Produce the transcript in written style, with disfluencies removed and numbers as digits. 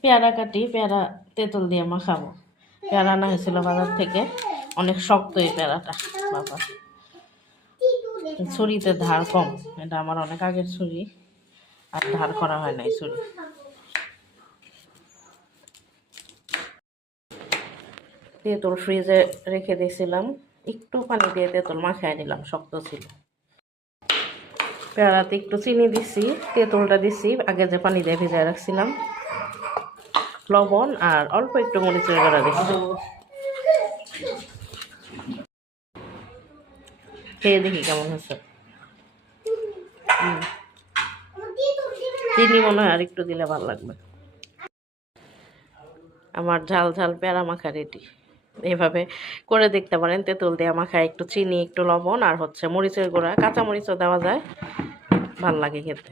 পেয়ারা কাটি, পেয়ারা তেঁতুল দিয়ে মাখাবো। পেয়ারা আনা হয়েছিল বাজার থেকে, অনেক শক্ত এই পেয়ারাটা বাবা। ছুরিতে ধার কম, এটা আমার অনেক আগের ছুরি, আর ধার করা হয় না এই ছুরি। তেঁতুল ফ্রিজে রেখে দিয়েছিলাম, একটু পানি দিয়ে তেঁতুল মাখাই নিলাম, শক্ত ছিল। পেয়ারাতে একটু চিনি দিছি, তেঁতুলটা দিছি আগে যে পানি দিয়ে ভিজায় রাখছিলাম, লবণ আর অল্প একটু মরিচের গুঁড়া দিচ্ছি। খেয়ে দেখি কেমন হয়েছে। চিনি মনে হয় আর একটু দিলে ভালো লাগবে। আমার ঝাল ঝাল পেয়ারা মাখা রেডি। এভাবে করে দেখতে পারেন, তেঁতুল দেওয়া মাখা, একটু চিনি, একটু লবণ আর হচ্ছে মরিচের গুঁড়া, কাঁচা মরিচও দেওয়া যায়, ভাল লাগে খেতে।